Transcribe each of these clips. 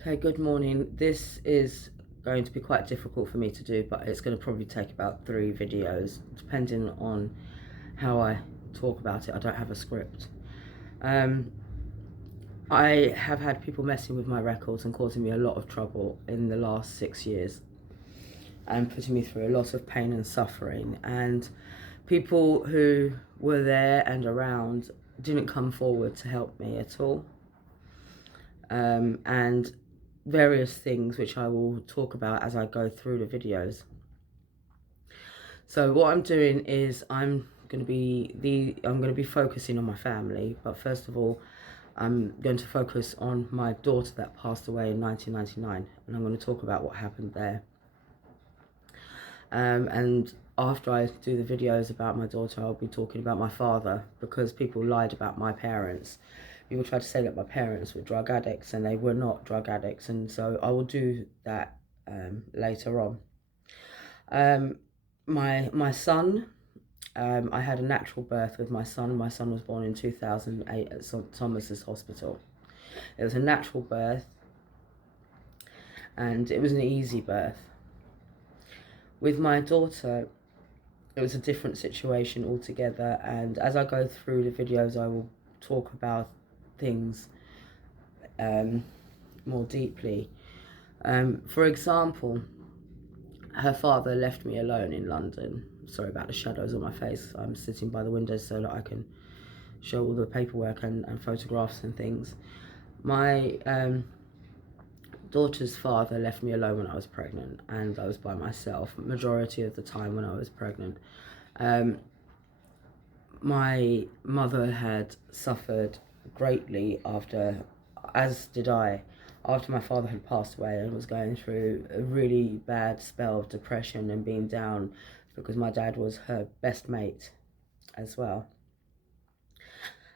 Okay, good morning. This is going to be quite difficult for me to do, but it's going to probably take about 3 videos, depending on how I talk about it. I don't have a script. Um, I have had people messing with my records and causing me a lot of trouble in the last 6 years and putting me through a lot of pain and suffering. And people who were there and around didn't come forward to help me at all. And various things which I will talk about as I go through the videos. So what I'm doing is I'm going to be focusing on my family, but first of all I'm going to focus on my daughter that passed away in 1999, and I'm going to talk about what happened there. And after I do the videos about my daughter, I'll be talking about my father, because people lied about my parents. People tried to say that my parents were drug addicts, and they were not drug addicts, and so I will do that later on. My son, I had a natural birth with my son. My son was born in 2008 at St Thomas's Hospital. It was a natural birth, and it was an easy birth. With my daughter, it was a different situation altogether, and as I go through the videos I will talk about things more deeply. For example, her father left me alone in London. Sorry about the shadows on my face. I'm sitting by the window so that I can show all the paperwork and photographs and things. My daughter's father left me alone when I was pregnant, and I was by myself majority of the time when I was pregnant. My mother had suffered greatly after, as did I, after my father had passed away, and was going through a really bad spell of depression and being down, because my dad was her best mate as well.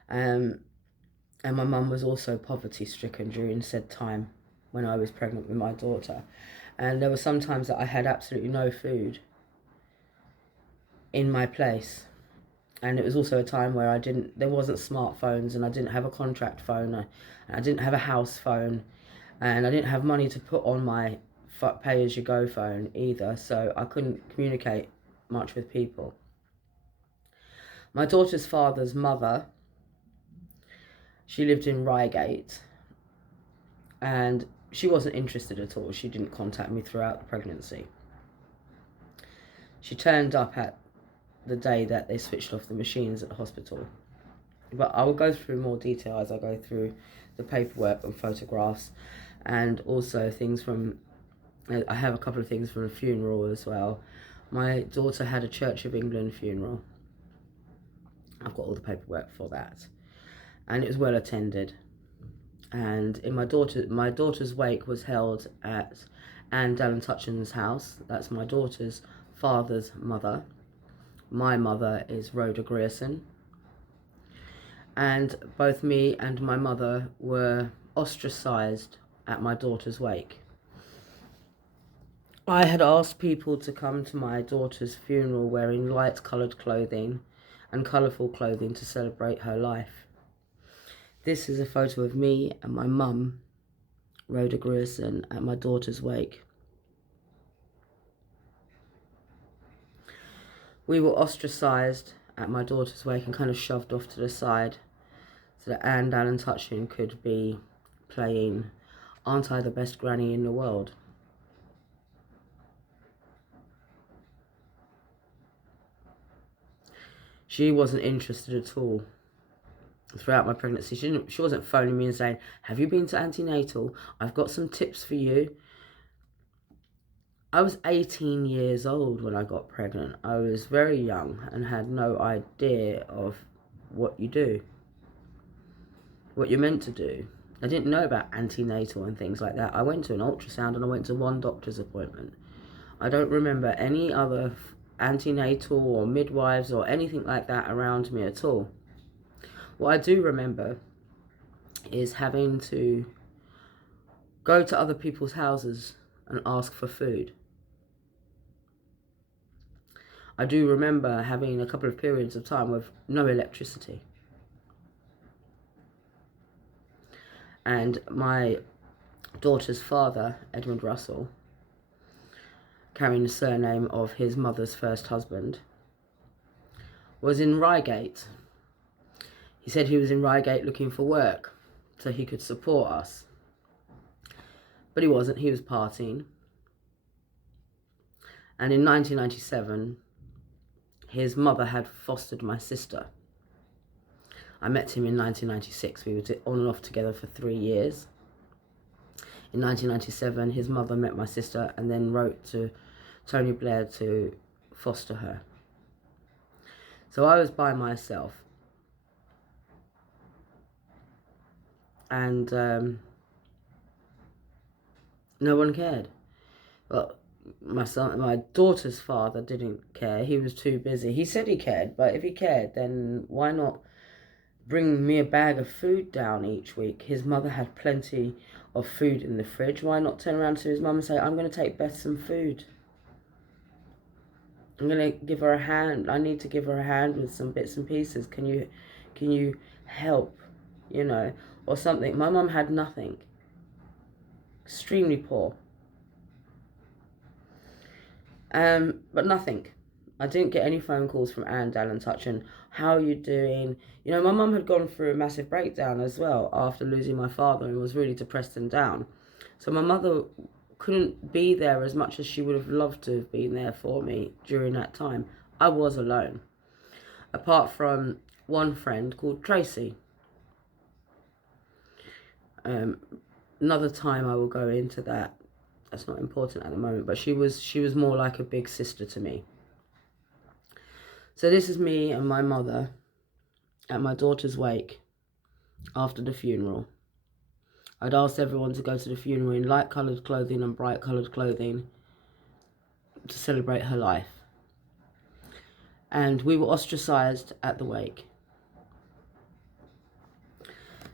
And my mum was also poverty stricken during said time when I was pregnant with my daughter. And there were some times that I had absolutely no food in my place. And it was also a time where there wasn't smartphones, and I didn't have a contract phone, and I didn't have a house phone, and I didn't have money to put on my pay-as-you-go phone either, so I couldn't communicate much with people. My daughter's father's mother, she lived in Reigate, and she wasn't interested at all. She didn't contact me throughout the pregnancy. She turned up at the day that they switched off the machines at the hospital. But I will go through more detail as I go through the paperwork and photographs, and also things from, I have a couple of things from a funeral as well. My daughter had a Church of England funeral. I've got all the paperwork for that, and it was well attended. And in my daughter's wake was held at Anne Dallin-Tutchin's house. That's my daughter's father's mother. My mother is Rhoda Grierson. And both me and my mother were ostracised at my daughter's wake. I had asked people to come to my daughter's funeral wearing light-coloured clothing and colourful clothing to celebrate her life. This is a photo of me and my mum, Rhoda Grierson, at my daughter's wake. We were ostracised at my daughter's wake and kind of shoved off to the side so that Anne Dallin-Tutchin could be playing Aren't I the Best Granny in the World? She wasn't interested at all throughout my pregnancy. She wasn't phoning me and saying, have you been to antenatal? I've got some tips for you. I was 18 years old when I got pregnant. I was very young and had no idea of what you do, what you're meant to do. I didn't know about antenatal and things like that. I went to an ultrasound and I went to one doctor's appointment. I don't remember any other antenatal or midwives or anything like that around me at all. What I do remember is having to go to other people's houses and ask for food. I do remember having a couple of periods of time with no electricity. And my daughter's father, Edmund Russell, carrying the surname of his mother's first husband, was in Reigate. He said he was in Reigate looking for work so he could support us. But he wasn't, he was partying. And in 1997, his mother had fostered my sister. I met him in 1996. We were on and off together for 3 years. In 1997, his mother met my sister and then wrote to Tony Blair to foster her. So I was by myself. And no one cared. Well, my daughter's father didn't care. He was too busy. He said he cared, but if he cared, then why not bring me a bag of food down each week? His mother had plenty of food in the fridge. Why not turn around to his mum and say, I'm going to take Beth some food. I'm going to give her a hand. I need to give her a hand with some bits and pieces. Can you help? You know, or something. My mum had nothing. Extremely poor. But nothing. I didn't get any phone calls from Anne, Dal and Touch and how are you doing? You know, my mum had gone through a massive breakdown as well after losing my father and was really depressed and down. So my mother couldn't be there as much as she would have loved to have been there for me during that time. I was alone. Apart from one friend called Tracy. Another time I will go into that. That's not important at the moment, but she was more like a big sister to me. So this is me and my mother at my daughter's wake after the funeral. I'd asked everyone to go to the funeral in light coloured clothing and bright coloured clothing to celebrate her life. And we were ostracised at the wake.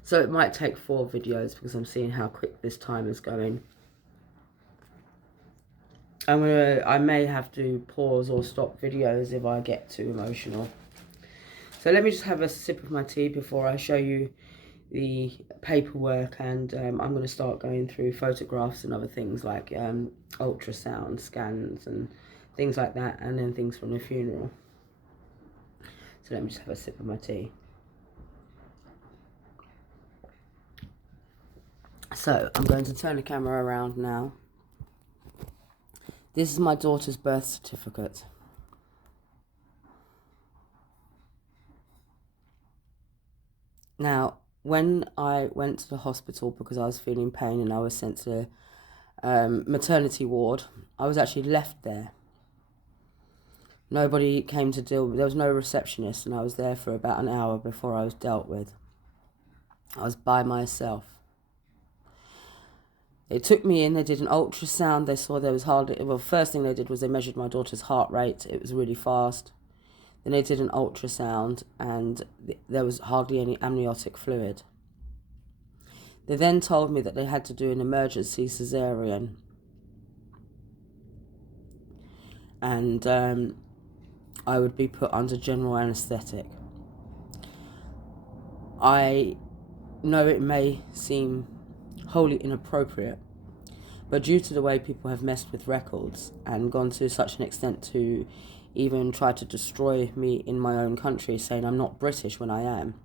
So it might take 4 videos because I'm seeing how quick this time is going. I may have to pause or stop videos if I get too emotional. So let me just have a sip of my tea before I show you the paperwork, and I'm going to start going through photographs and other things like ultrasound scans and things like that, and then things from the funeral. So let me just have a sip of my tea. So I'm going to turn the camera around now. This is my daughter's birth certificate. Now, when I went to the hospital because I was feeling pain and I was sent to the maternity ward, I was actually left there. Nobody came to deal with, there was no receptionist, and I was there for about an hour before I was dealt with. I was by myself. They took me in, they did an ultrasound, they saw there was hardly, well, first thing they did was they measured my daughter's heart rate, it was really fast. Then they did an ultrasound and there was hardly any amniotic fluid. They then told me that they had to do an emergency cesarean. And I would be put under general anaesthetic. I know it may seem wholly inappropriate, but due to the way people have messed with records and gone to such an extent to even try to destroy me in my own country, saying I'm not British when I am,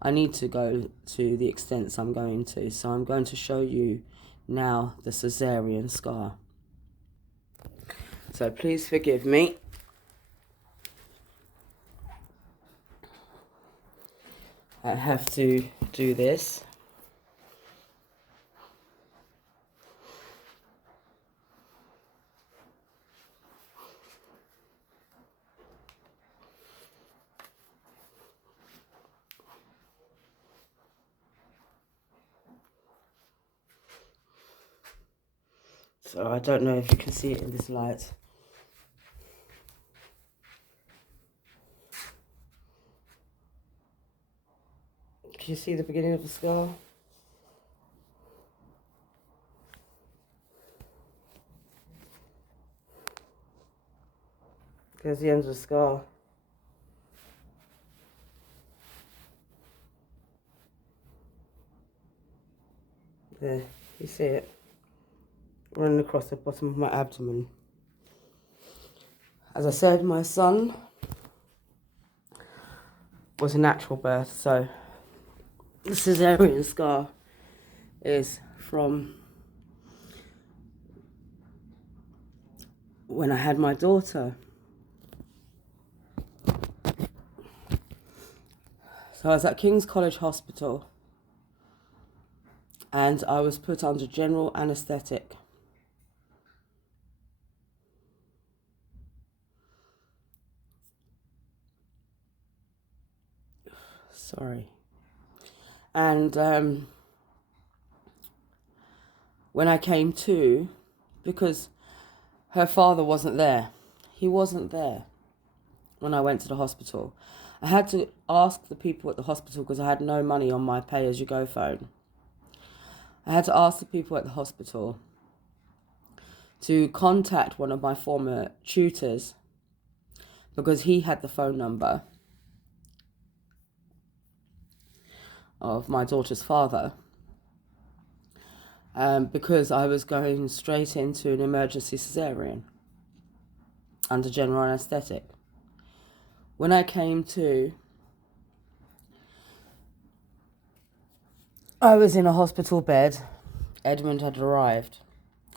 I need to go to the extents I'm going to. So I'm going to show you now the cesarean scar. So please forgive me. I have to do this. So I don't know if you can see it in this light. Can you see the beginning of the scar? There's the end of the scar. There. You see it? Running across the bottom of my abdomen. As I said, my son was a natural birth, so the cesarean scar is from when I had my daughter. So I was at King's College Hospital and I was put under general anaesthetic. Sorry. And when I came to, because her father wasn't there, he wasn't there when I went to the hospital. I had to ask the people at the hospital because I had no money on my pay-as-you-go phone. I had to ask the people at the hospital to contact one of my former tutors because he had the phone number of my daughter's father, because I was going straight into an emergency cesarean under general anaesthetic. When I came to, I was in a hospital bed. Edmund had arrived,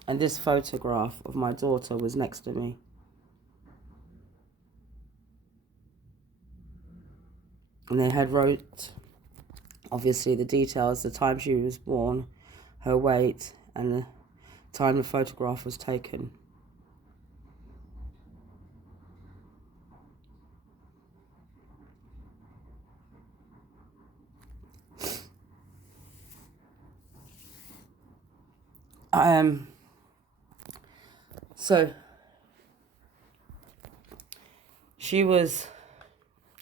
and this photograph of my daughter was next to me. And they had wrote, obviously, the details, the time she was born, her weight, and the time the photograph was taken. So she was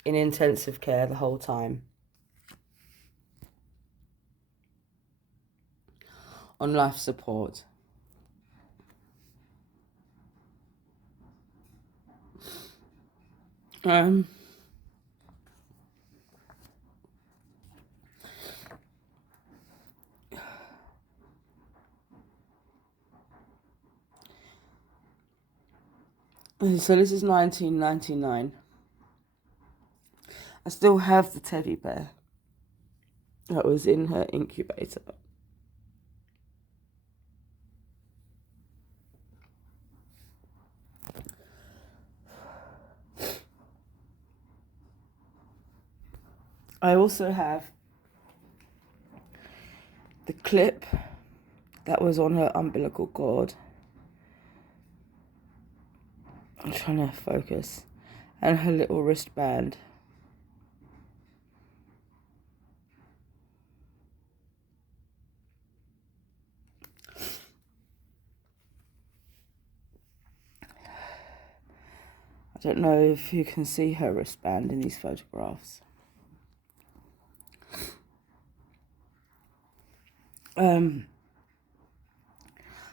in intensive care the whole time, on life support. So this is 1999. I still have the teddy bear that was in her incubator. I also have the clip that was on her umbilical cord. I'm trying to focus. And her little wristband. I don't know if you can see her wristband in these photographs.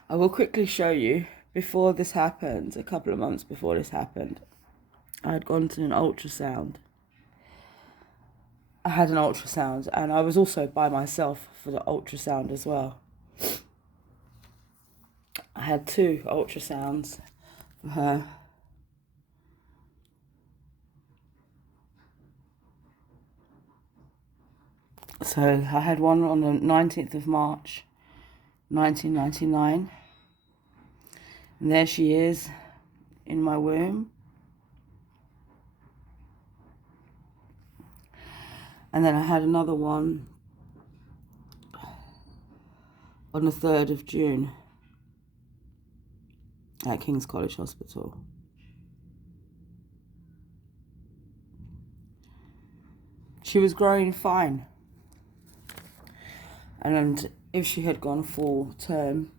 I will quickly show you, before this happened, a couple of months before this happened, I had gone to an ultrasound. I had an ultrasound, and I was also by myself for the ultrasound as well. I had 2 ultrasounds for her. So I had one on the 19th of March, 1999. And there she is in my womb. And then I had another one on the 3rd of June at King's College Hospital. She was growing fine. And if she had gone full term,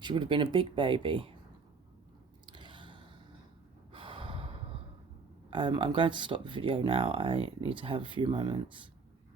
she would have been a big baby. I'm going to stop the video now. I need to have a few moments.